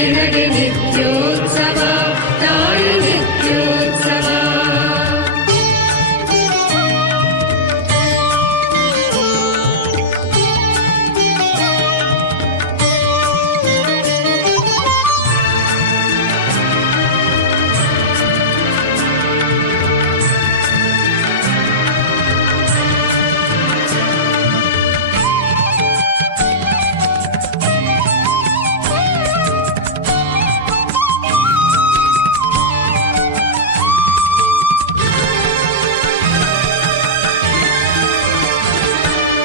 ನಿನಗೆ ನಿತ್ಯೋ